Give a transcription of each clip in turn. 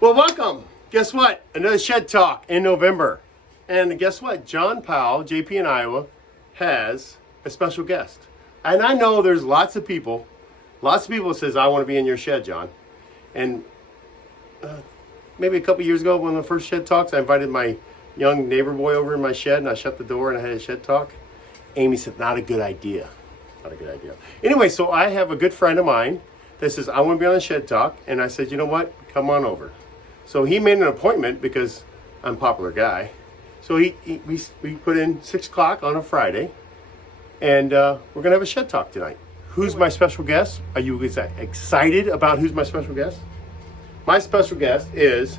Well, welcome. Guess what? Another Shed Talk in November. And guess what? John Powell, JpInIowa, has a special guest. And I know there's lots of people says, I want to be in your shed, John. And maybe a couple years ago, one of the first Shed Talks, I invited my young neighbor boy over in my shed, and I shut the door and I had a Shed Talk. Amy said, not a good idea. Not a good idea. Anyway, so I have a good friend of mine that says, I want to be on a Shed Talk. And I said, you know what? Come on over. So he made an appointment because I'm a popular guy. So we put in 6 o'clock on a Friday, and we're going to have a Shed Talk tonight. Who's my special guest? Are you excited about who's my special guest? My special guest is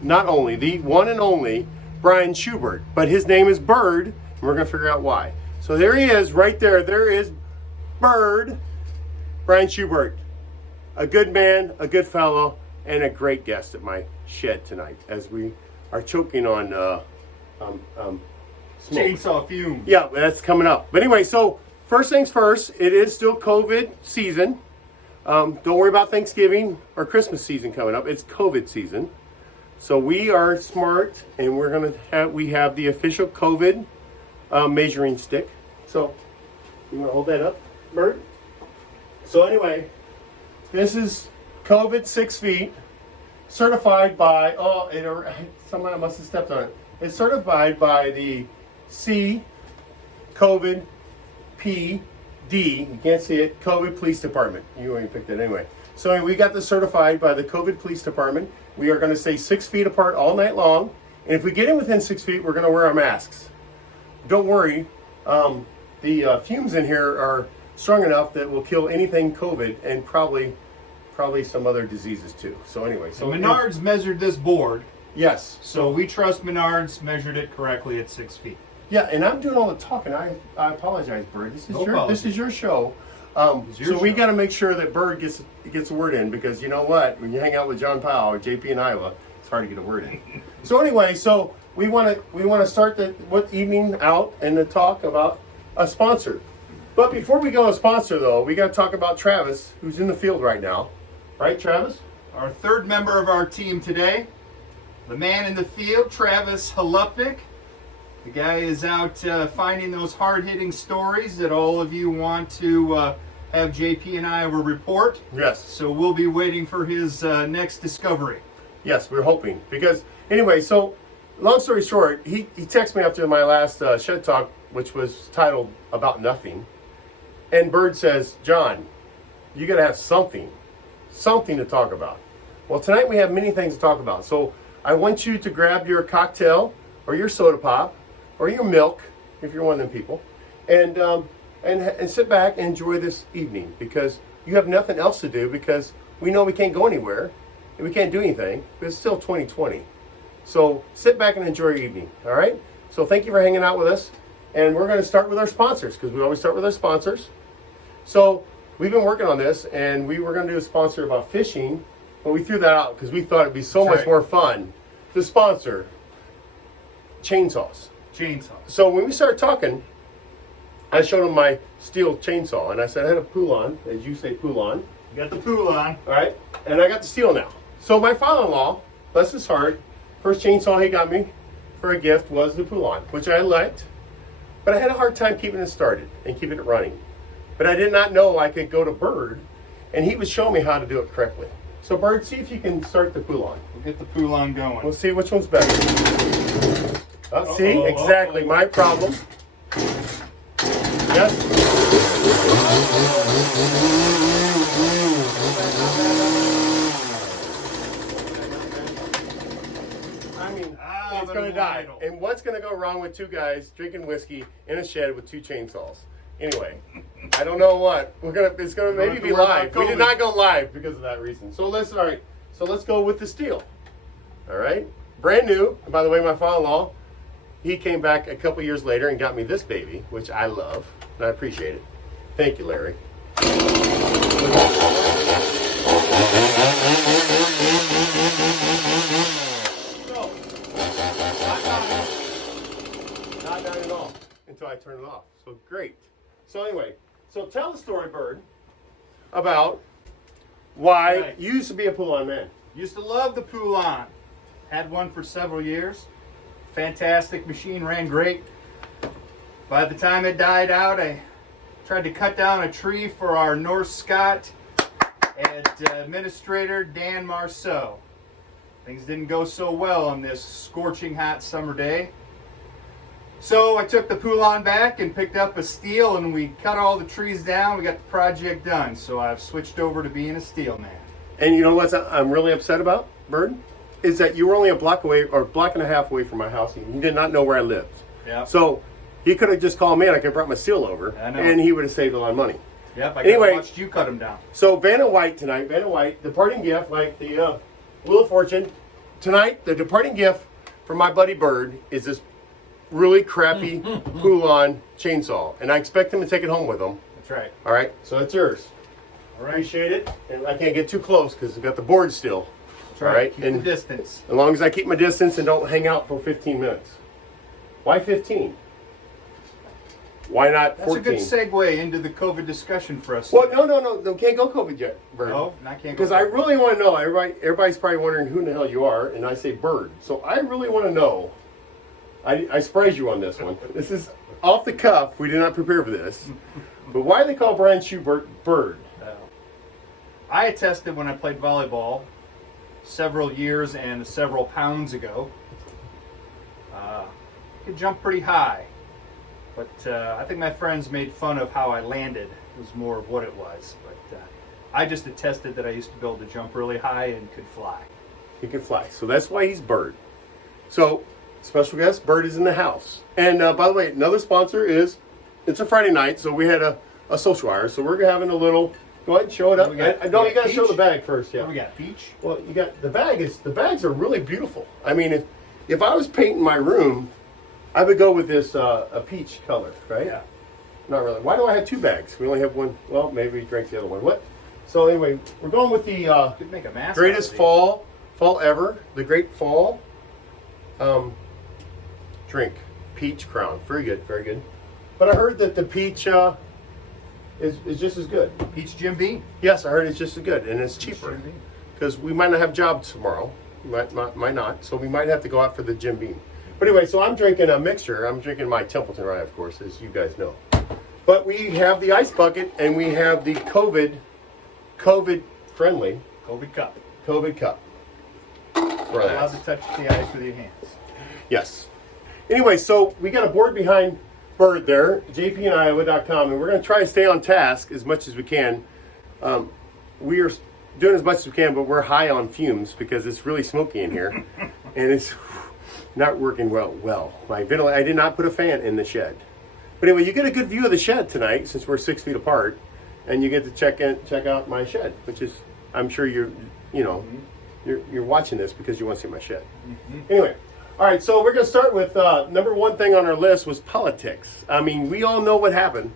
not only the one and only Brian Schubert, but his name is Bird, and we're going to figure out why. So there he is, right there. There is Bird, Brian Schubert. A good man, a good fellow, and a great guest at my shed tonight as we are choking on smoke. Chainsaw fumes. Yeah, that's coming up. But anyway, so first things first, it is still COVID season. Don't worry about Thanksgiving or Christmas season coming up. It's COVID season. So we are smart, and we have the official COVID measuring stick. So you want to hold that up, Bert? So anyway, this is COVID 6 feet, certified by, someone must have stepped on it. It's certified by the COVID PD, you can't see it, COVID Police Department. You already picked it anyway. So we got this certified by the COVID Police Department. We are going to stay 6 feet apart all night long. And if we get in within 6 feet, we're going to wear our masks. Don't worry, the fumes in here are strong enough that will kill anything COVID and probably some other diseases too. So anyway, so Menards measured this board. Yes. So we trust Menards measured it correctly at 6 feet. Yeah, and I'm doing all the talking. I apologize, Bird. This is your show. We got to make sure that Bird gets a word in, because you know what? When you hang out with John Powell or JpInIowa, it's hard to get a word in. So anyway, so we want to start the evening out and to talk about a sponsor. But before we go to sponsor, though, we got to talk about Travis, who's in the field right now. Right, Travis? Our third member of our team today, the man in the field, Travis Halupnik. The guy is out finding those hard-hitting stories that all of you want to have JpInIowa report. Yes. So we'll be waiting for his next discovery. Yes, we're hoping. Because, anyway, so, long story short, he texted me after my last Shed Talk, which was titled About Nothing. And Bird says, John, you got to have something to talk about. Well, tonight we have many things to talk about. So I want you to grab your cocktail or your soda pop or your milk, if you're one of them people, and sit back and enjoy this evening, because you have nothing else to do, because we know we can't go anywhere and we can't do anything, but it's still 2020. So sit back and enjoy your evening, all right? So thank you for hanging out with us. And we're going to start with our sponsors, because we always start with our sponsors. So we've been working on this, and we were going to do a sponsor about fishing, but we threw that out because we thought it'd be so much more fun to sponsor chainsaws. So when we started talking, I showed him my steel chainsaw, and I said I had a Poulon, as you say, Poulon. You got the Poulon. All right, and I got the steel now. So my father-in-law, bless his heart, first chainsaw he got me for a gift was the Poulon, which I liked, but I had a hard time keeping it started and keeping it running. But I did not know I could go to Bird, and he would show me how to do it correctly. So Bird, see if you can start the Poulon. We'll get the Poulon going. We'll see which one's better. See, exactly my problem. Yes. I mean, it's going to die. And what's going to go wrong with two guys drinking whiskey in a shed with two chainsaws? Anyway, I don't know what it's gonna maybe be live. We did not go live because of that reason. So let's go with the steel. All right, brand new. And by the way, my father-in-law, he came back a couple years later and got me this baby, which I love and I appreciate it. Thank you, Larry. So, not done at all until I turn it off. So great. So anyway, so tell the story, Bird, about why you used to be a Poulon man. Used to love the Poulon. Had one for several years. Fantastic machine, ran great. By the time it died out, I tried to cut down a tree for our North Scott and Administrator Dan Marceau. Things didn't go so well on this scorching hot summer day. So I took the Poulon back and picked up a steel, and we cut all the trees down. We got the project done. So I've switched over to being a steel man. And you know what I'm really upset about, Bird? Is that you were only a block away, or a block and a half away from my house, and you did not know where I lived. Yeah. So he could have just called me, and I could have brought my steel over, I know. and he would have saved a lot of money. Yep, I Anyway. watched you cut them down. So Vanna White tonight, Vanna White, departing gift, like the Wheel of Fortune. Tonight, the departing gift from my buddy Bird is this really crappy Poulon chainsaw, and I expect him to take it home with him. That's right. All right, so it's yours. All right. Appreciate it, and I can't get too close because I've got the board still. That's right. All right, Keep and the distance. as long as I keep my distance and don't hang out for 15 minutes. Why 15? Why not 14? That's a good segue into the COVID discussion for us. Well, no, can't go COVID yet, Bird. No, I can't go Because I COVID. really want to know. Everybody's probably wondering who in the hell you are, and I say Bird. So I really want to know. I surprised you on this one. This is off the cuff. We did not prepare for this. But why do they call Brian Schubert Bird? I attested when I played volleyball several years and several pounds ago. I could jump pretty high. But I think my friends made fun of how I landed. It was more of what it was. But I just attested that I used to be able to jump really high and could fly. He can fly. So that's why he's Bird. So, special guest, Bird is in the house. And by the way, another sponsor is, it's a Friday night, so we had a social hour. So we're having a little, go ahead and show it up. We got- No, we you got got to show peach? the bag first. Yeah. What do we got? Peach? Well, you got, the bags are really beautiful. I mean, if I was painting my room, I would go with this a peach color, right? Yeah. Not really. Why do I have two bags? We only have one. Well, maybe we drank the other one. What? So anyway, we're going with the Could make a mask. greatest fall ever, the Great Fall drink, peach crown. Very good, very good. But I heard that the peach is just as good. Peach Jim Beam. Yes, I heard it's just as good, and it's cheaper Jim Beam. because we might not have jobs tomorrow. Might not. So we might have to go out for the Jim Beam. But anyway, so I'm drinking a mixture. I'm drinking my Templeton Rye, of course, as you guys know. But we have the ice bucket, and we have the COVID-friendly COVID cup. COVID cup. You're allowed to touch the ice with your hands. Yes. Anyway, so we got a board behind Bird there, JpInIowa.com, and we're going to try to stay on task as much as we can. We are doing as much as we can, but we're high on fumes because it's really smoky in here, and it's not working well. My I did not put a fan in the shed. But anyway, you get a good view of the shed tonight since we're 6 feet apart, and you get to check out my shed, which is, I'm sure you're watching this because you want to see my shed. Anyway, all right, so we're going to start with number one thing on our list was politics. I mean, we all know what happened.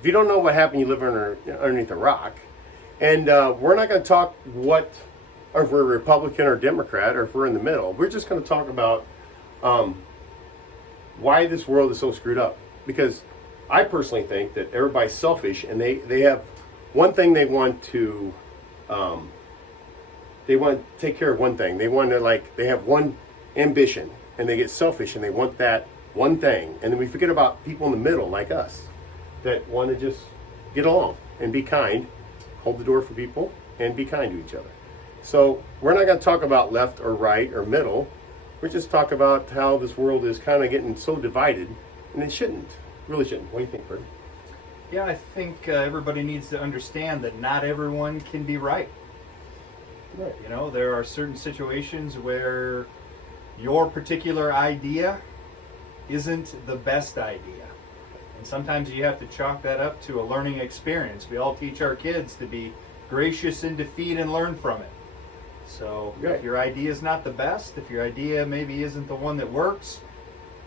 If you don't know what happened, you live underneath a rock. And we're not going to talk or if we're Republican or Democrat, or if we're in the middle. We're just going to talk about why this world is so screwed up. Because I personally think that everybody's selfish, and they have one thing they want to take care of one thing. They want to they have one ambition, and they get selfish, and they want that one thing. And then we forget about people in the middle like us that want to just get along and be kind, hold the door for people, and be kind to each other. So we're not going to talk about left or right or middle. We just talk about how this world is kind of getting so divided, and it shouldn't. Really shouldn't. What do you think, Bert? Yeah, I think everybody needs to understand that not everyone can be right. Right. You know, there are certain situations where your particular idea isn't the best idea. And sometimes you have to chalk that up to a learning experience. We all teach our kids to be gracious in defeat and learn from it. So Right. if your idea is not the best, if your idea maybe isn't the one that works,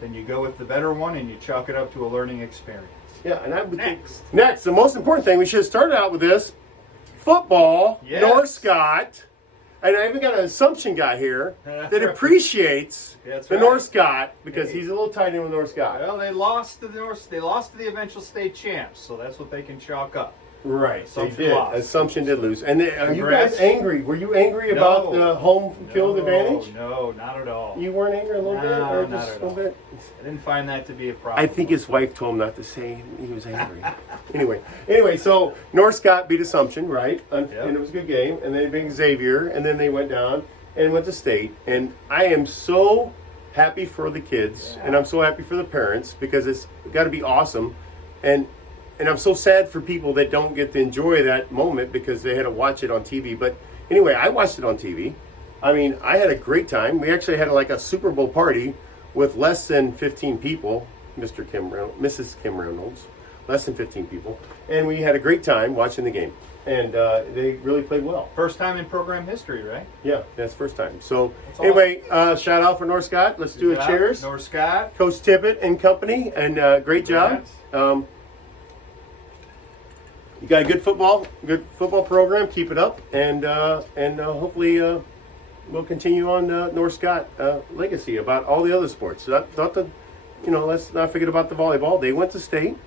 then you go with the better one and you chalk it up to a learning experience. Yeah, and I would Next. think next, the most important thing, we should have started out with this football, Yes. North Scott. And I even got an assumption guy here That's that right. appreciates That's the right. North Scott because Hey. he's a little tight in with North Scott. Well, they lost to the eventual state champs, so that's what they can chalk up. Right, Assumption they did. lost. Assumption did lose. And are you Congrats. guys angry? Were you angry about the home field advantage? No, not at all. You weren't angry a little bit, No, or not just at a little all. bit? I didn't find that to be a problem. I think his wife told him not to say he was angry. anyway, so North Scott beat Assumption, right? And it was a good game. And then they beat Xavier, and then they went down and went to state. And I am so happy for the kids, and I'm so happy for the parents, because it's got to be awesome. And I'm so sad for people that don't get to enjoy that moment because they had to watch it on TV. But anyway, I watched it on TV. I mean, I had a great time. We actually had like a Super Bowl party with less than 15 people, Mrs. Kim Reynolds, less than 15 people. And we had a great time watching the game. And they really played well. First time in program history, right? Yeah, that's the first time. So That's anyway, shout out for North Scott. Let's do a cheers. North Scott. Coach Tippett and company, and great job. You got a good football program. Keep it up, and hopefully we'll continue on North Scott legacy about all the other sports. Let's not forget about the volleyball. They went to state.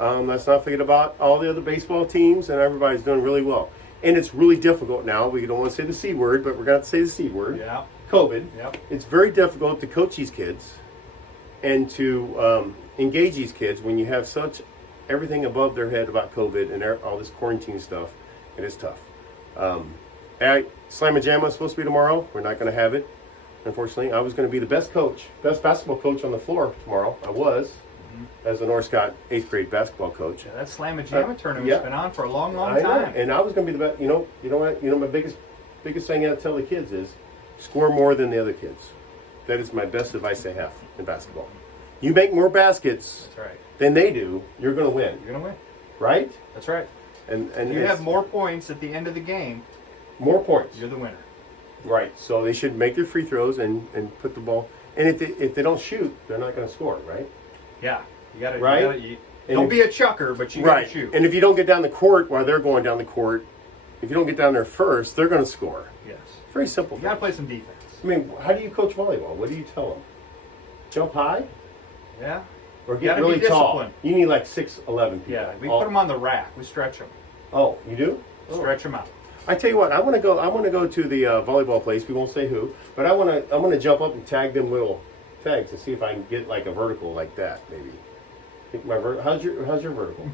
Let's not forget about all the other baseball teams, and everybody's doing really well. And it's really difficult now. We don't want to say the C word, but we're going to say the C word. Yeah. COVID. Yep. It's very difficult to coach these kids and to engage these kids when you have such everything above their head about COVID and all this quarantine stuff. It is tough. Slam and Jam is supposed to be tomorrow. We're not going to have it, unfortunately. I was going to be the best basketball coach on the floor tomorrow. I was, as a North Scott 8th grade basketball coach. Yeah, that Slam and Jam tournament's been on for a long time. Know. And I was going to be the best. You know what? My biggest thing I tell the kids is score more than the other kids. That is my best advice I have in basketball. You make more baskets. That's right. Than they do, you're going to win. You're going to win. Right? That's right. And you have more points at the end of the game. More points. You're the winner. Right. So they should make their free throws and put the ball. And if they don't shoot, they're not going to score, right? Yeah. You got to. Right. Don't be a chucker, but you got to shoot. And if you don't get down the court while they're going down the court, if you don't get down there first, they're going to score. Yes. Very simple. You got to play some defense. I mean, how do you coach volleyball? What do you tell them? Jump high? Yeah. Or get really tall. You need like 6'11" people. Yeah, we put them on the rack. We stretch them. Oh, you do? Stretch them out. I tell you what, I want to go to the volleyball place. We won't say who, but I'm gonna jump up and tag them little tags and see if I can get like a vertical like that, maybe. Think how's your vertical?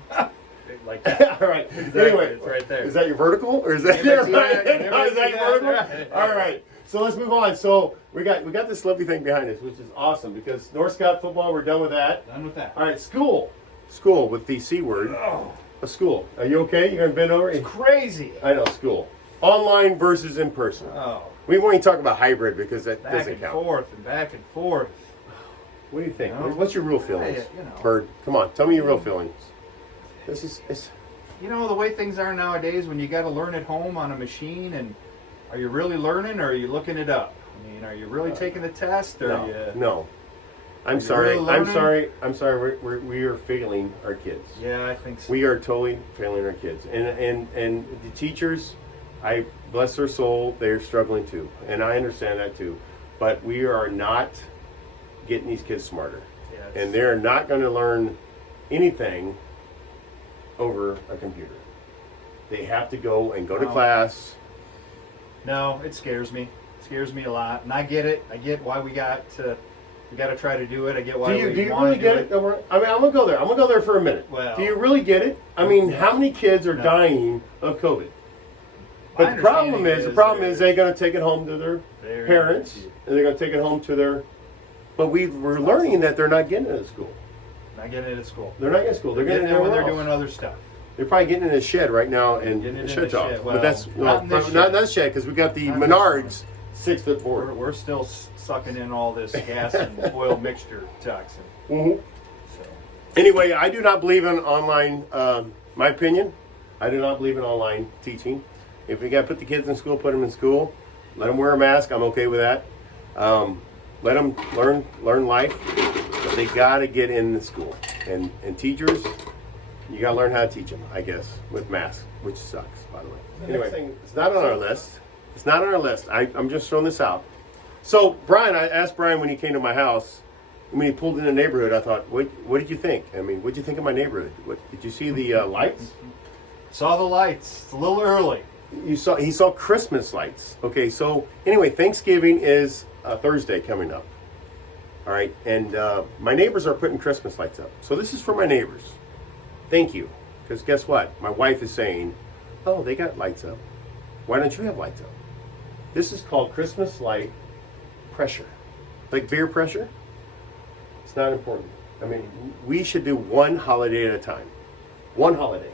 Like that. All right. Exactly. Anyway, it's right there. Is that your vertical, or is that your is that your vertical? Right. All right. So let's move on. So we got this lovely thing behind us, which is awesome because North Scott football, we're done with that. Done with that. All right, school with the C word. Oh. A school. Are you okay? You gonna bend over? It's crazy. I know, school. Online versus in person. Oh. We won't even talk about hybrid because that Back doesn't and count. forth and back and forth. What do you think? You know? What's your real feelings? Hey, Bird, come on, tell me your real feelings. It's You know, the way things are nowadays when you got to learn at home on a machine, and are you really learning or are you looking it up? I mean, are you really taking the test or no. I'm you sorry. really I'm learning? sorry. We are failing our kids. Yeah, I think so. We are totally failing our kids. And the teachers, I bless their soul, they're struggling too. And I understand that too. But we are not getting these kids smarter. Yeah, and they're not going to learn anything over a computer. They have to go to class. No, it scares me. It scares me a lot. And I get it. I get why we got to try to do it. I get why do you we want really to get do it? I mean, I'm going to go there. I'm going to go there for a minute. Well, do you really get it? I mean, how many kids are dying of COVID? But the problem is they're going to take it home to their parents, and they're going to take it home to their... But we're learning that they're not getting it at school. Not getting it at school. They're not getting it at school. They're getting it when they're else. doing other stuff. They're probably getting in a shed right now and shed talk. Well, but that's not that shed because we got the Menards 6-foot board. We're still sucking in all this gas and oil mixture toxin. Mm-hmm. So. Anyway, I do not believe in online. My opinion, I do not believe in online teaching. If we got to put the kids in school, put them in school. Let them wear a mask. I'm okay with that. Let them learn life, but they got to get in the school. And teachers, you got to learn how to teach them, I guess, with masks, which sucks, by the way. Anyway, it's not on our list. It's not on our list. I'm just throwing this out. So, Brian, I asked Brian when he came to my house, when he pulled in the neighborhood, I thought, what did you think? I mean, what did you think of my neighborhood? Did you see the lights? Saw the lights. It's a little early. He saw Christmas lights. Okay, so anyway, Thanksgiving is Thursday coming up. All right, and my neighbors are putting Christmas lights up. So this is for my neighbors. Thank you, because guess what? My wife is saying, "Oh, they got lights up. Why don't you have lights up?" This is called Christmas light pressure, like beer pressure. It's not important. I mean, we should do one holiday at a time. One holiday.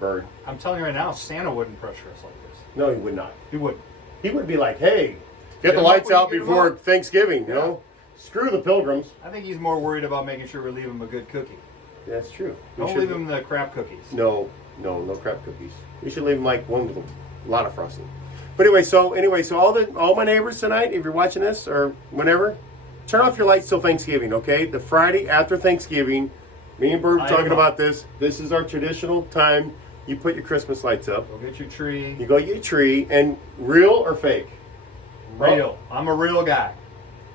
Bird. I'm telling you right now, Santa wouldn't pressure us like this. No, he would not. He wouldn't. He would be like, "Hey, get the him lights up when out you get 'em before up." Thanksgiving, you know? Screw the pilgrims." I think he's more worried about making sure we leave him a good cookie. That's true. We Don't should- leave him the crap cookies. No crap cookies. We should leave them like one with a lot of frosting. But anyway, so all my neighbors tonight, if you're watching this or whenever, turn off your lights till Thanksgiving, okay? The Friday after Thanksgiving, me and Bird were talking about this. This is our traditional time. You put your Christmas lights up. Go get your tree. You go get your tree, and real or fake? Real. I'm a real guy.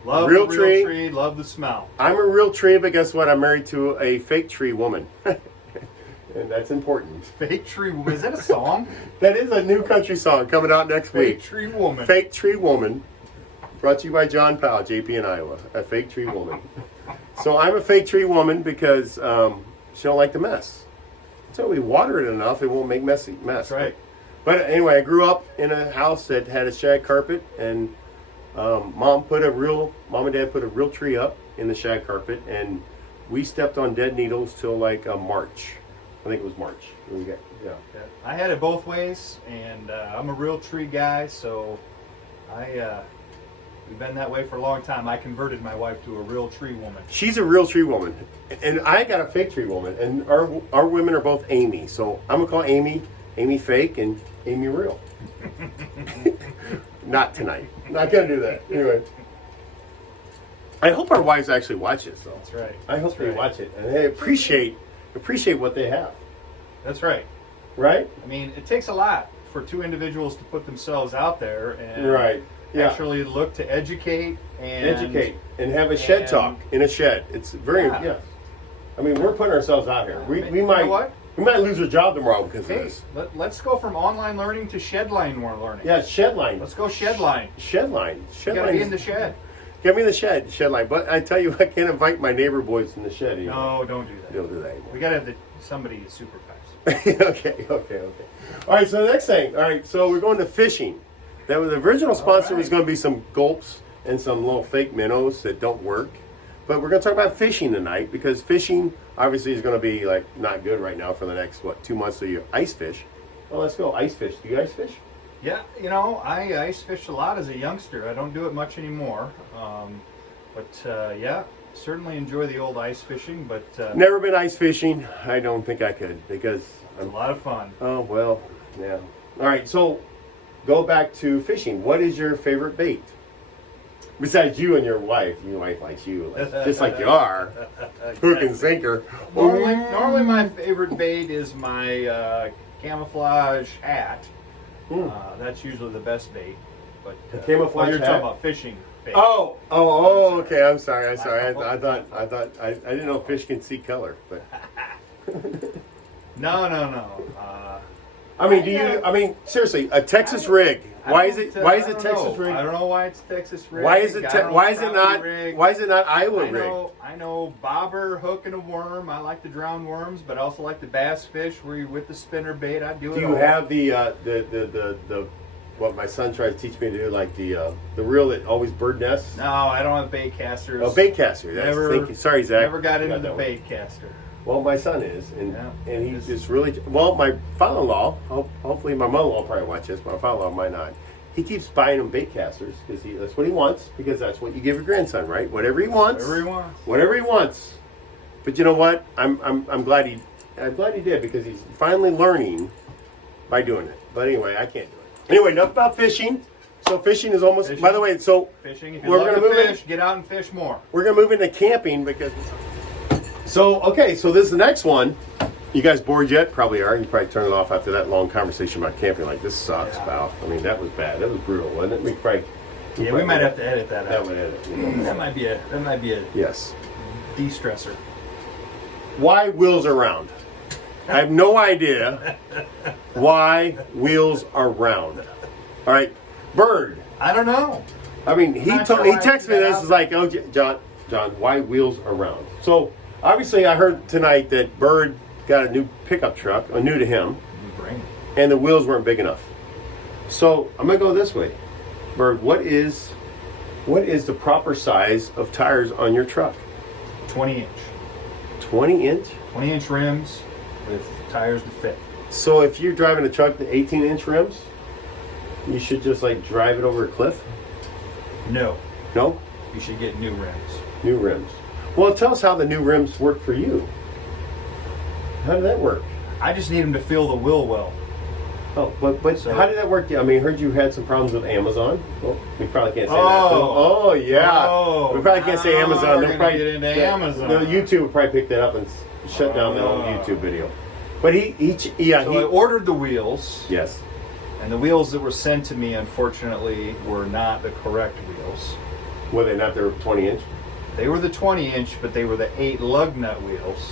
Love Real the tree. real tree. Love the smell. I'm a real tree, but guess what? I'm married to a fake tree woman. And that's important. Fake tree woman. Is that a song? That is a new country song coming out next Fake week. tree woman. Fake Tree Woman. Brought to you by John Powell, JP in Iowa. A fake tree woman. So I'm a fake tree woman because she don't like the mess. So we water it enough, it won't make mess. That's right. But anyway, I grew up in a house that had a shag carpet, and mom and dad put a real tree up in the shag carpet, and we stepped on dead needles till like March. I think it was March. Yeah. I had it both ways, and I'm a real tree guy, so we've been that way for a long time. I converted my wife to a real tree woman. She's a real tree woman, and I got a fake tree woman, and our women are both Amy. So I'm gonna call Amy fake and Amy real. Not tonight. Not gonna do that. Anyway, I hope our wives actually watch this, though. That's right. I hope That's they right. watch it and they appreciate what they have. That's right. Right? I mean, it takes a lot for two individuals to put themselves out there and Right. Yeah. actually look to educate and have a shed and- talk in a shed. It's very yes. I mean, we're putting ourselves out here. We You might know what? we might lose our job tomorrow because of Hey, this. let's go from online learning to shed line learning. Yeah, shed line. Let's go shed line. Shed line. You Shed gotta line. be in the shed. Get me in the shed line. But I tell you, I can't invite my neighbor boys in the shed anymore. No, don't do that. Don't do that anymore. We gotta have somebody to supervise. okay. All right, so the next thing. All right, so we're going to fishing. That was the original sponsor was going to be some gulps and some little fake minnows that don't work. But we're going to talk about fishing tonight because fishing obviously is going to be like not good right now for the next 2 months till you ice fish. Well, let's go ice fish. Do you ice fish? Yeah, you know, I ice fished a lot as a youngster. I don't do it much anymore. Yeah, certainly enjoy the old ice fishing, but Never been ice fishing. I don't think I could because it's a lot of fun. oh well, yeah. All right, so go back to fishing. What is your favorite bait? Besides you and your wife likes you, just like you are, hook and sinker. Normally my favorite bait is my camouflage hat. That's usually the best bait. But camouflage you're hat? talking about fishing bait. Oh, okay. I'm sorry. I thought I didn't know fish can see color, but No. I mean, I mean, seriously, a Texas rig. Why is it Texas rig? I don't know why it's Texas rig. Why is it? I don't know Why is it crappie not? rig. Why is it not Iowa rig? I know bobber, hook, and a worm. I like to drown worms, but I also like the bass fish where you're with the spinner bait. I do it. Do you all. have the what my son tried to teach me to do, like the reel that always bird nests? No, I don't have bait casters. Oh, bait caster. Never- Sorry, Zach. Never got into Forgot the that one. bait caster. Well, my son is, and Yeah. he just really well. My father-in-law, hopefully my mother-in-law will probably watch this. My father-in-law might not. He keeps buying him bait casters because that's what he wants. Because that's what you give your grandson, right? Whatever he wants. Whatever he wants. But you know what? I'm glad he did because he's finally learning by doing it. But anyway, I can't do it. Anyway, enough about fishing. So fishing is almost. Fishing. By the way, so Fishing. If you We're love gonna to move in. fish, get out and fish more. we're gonna move into camping because. So okay, so this is the next one. You guys bored yet? Probably are. You probably turn it off after that long conversation about camping. Like, this sucks, pal. I mean, that was bad. That was brutal, wasn't it? We might have to edit that That out. would edit. You know. That might be a Yes. de-stressor. Why wheels around? I have no idea. why wheels are round. All right, Bird. I don't know. I mean, he Not sure he why I texted me threw that this out. is like, oh, John, why wheels are round? So obviously, I heard tonight that Bird got a new pickup truck, new to him, and the wheels weren't big enough. So I'm gonna go this way, Bird. What is the proper size of tires on your truck? 20 inch. 20 inch. 20 inch rims with tires to fit. So if you're driving a truck with 18-inch rims, you should just like drive it over a cliff. No. No, You should get new rims. new rims. Well, tell us how the new rims work for you. How did that work? I just need them to feel the wheel well. Oh, but So- how did that work? I mean, I heard you had some problems with Amazon. Well, we probably can't say that. Oh. Oh, yeah. Oh, we probably can't say now Amazon. we're They'll gonna probably get into Amazon. The YouTube will probably pick that up and shut down the whole Oh. YouTube video. But So I ordered the wheels, yes. and the wheels that were sent to me, unfortunately, were not the correct wheels. Were they not their 20-inch? They were the 20 inch, but they were the 8 lug nut wheels.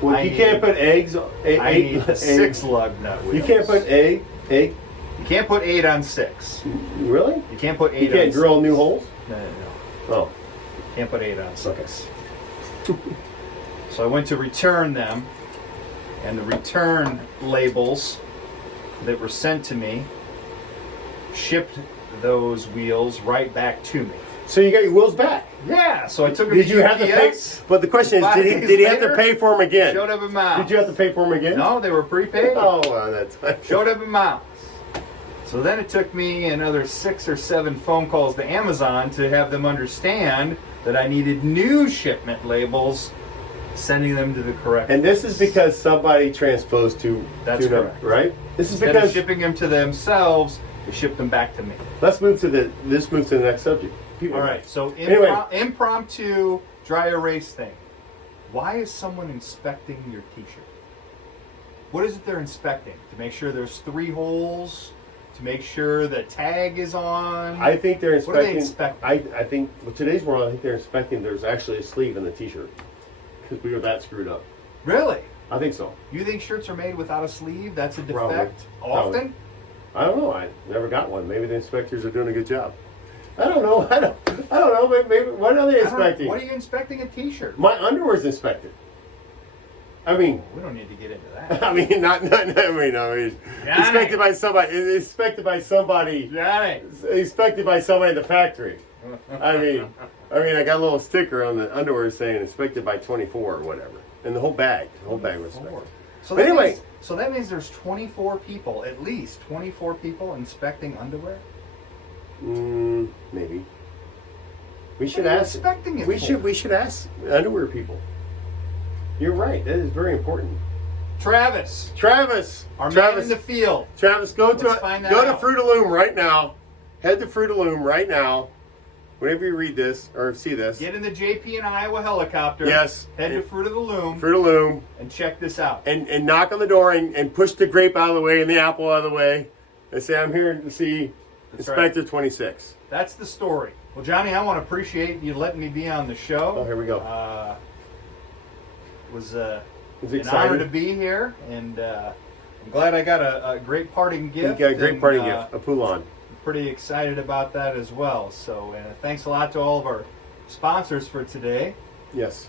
Well, I you can't put eggs. I need the 6 lug nut wheels. You can't put egg. You can't put 8 on 6. Really? You can't put 8 You can't on drill 6. new holes. No. Oh, Can't put 8 on 6. So I went to return them, and the return labels that were sent to me shipped those wheels right back to me. so you got your wheels back? Yeah, so I took them Did to you have to pay? UPS, But the question is, 5 did days he have to later, pay for them again? showed up in my house. Did you have to pay for them again? No, they were prepaid. Oh, well, that's Showed up in my house. So then it took me another 6 or 7 phone calls to Amazon to have them understand that I needed new shipment labels, sending them to the correct. And this is because somebody transposed to. That's them, correct. right? This is Instead because. of shipping them to themselves, they shipped them back to me. Let's move to the next subject. All right, so Anyway. impromptu dry erase thing. Why is someone inspecting your T-shirt? What is it they're inspecting? To make sure there's 3 holes? To make sure the tag is on? I think they're What are they inspecting. inspecting? I think with today's world, I think they're inspecting. There's actually a sleeve in the T-shirt because we were that screwed up. Really? I think so. You think shirts are made without a sleeve? That's a Probably. defect? Probably. Often? I don't know. I never got one. Maybe the inspectors are doing a good job. I don't know. I don't know. Maybe what are they inspecting? What are you inspecting a T-shirt? My underwear's inspected. I mean, We don't need to get into that. I mean, not inspected by somebody. Inspected by somebody. Johnny. Inspected by somebody in the factory. I mean, I got a little sticker on the underwear saying inspected by 24 or whatever, and the whole bag was inspected. So But anyway. that means there's 24 people, at least 24 people inspecting underwear? Maybe. We should What are you ask. inspecting it We for? should ask underwear people. You're right. That is very important. Travis, Travis, our man Travis, in the field. Travis, go Let's find that to out. Fruit of Loom right now. Head to Fruit of Loom right now. Whenever you read this or see this, Get in the JpInIowa helicopter. Yes. Head to Fruit of the Loom Fruit of Loom, and check this out. and knock on the door and push the grape out of the way and the apple out of the way, and say, "I'm here to see That's Inspector 26." That's the story. Well, Johnny, I want to appreciate you letting me be on the show. Oh, here we go. It was It's an exciting. honor to be here, and I'm glad I got a great parting gift. You got a great and, party gift, a Poulon. Pretty excited about that as well. So, thanks a lot to all of our sponsors for today. Yes.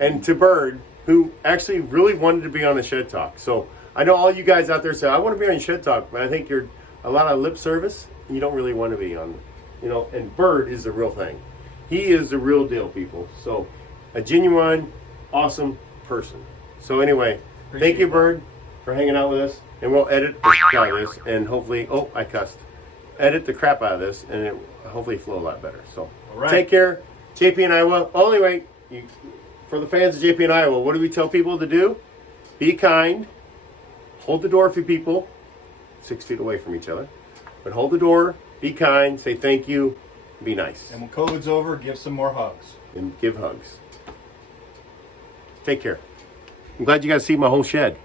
And to Bird, who actually really wanted to be on the Shed Talk. So I know all you guys out there say, I want to be on Shed Talk, but I think you're a lot of lip service. You don't really want to be on, and Bird is the real thing. He is the real deal, people. So a genuine, awesome person. So anyway, thank you, that. Bird, for hanging out with us. And we'll edit the crap out of this and hopefully, I cussed. Edit the crap out of this and it hopefully flow a lot better. So All right. take care. JpInIowa. Only wait. For the fans of JpInIowa, what do we tell people to do? Be kind. Hold the door for people. 6 feet away from each other. But hold the door. Be kind. Say thank you. Be nice. And when COVID's over, give some more hugs. And give hugs. Take care. I'm glad you guys see my whole shed.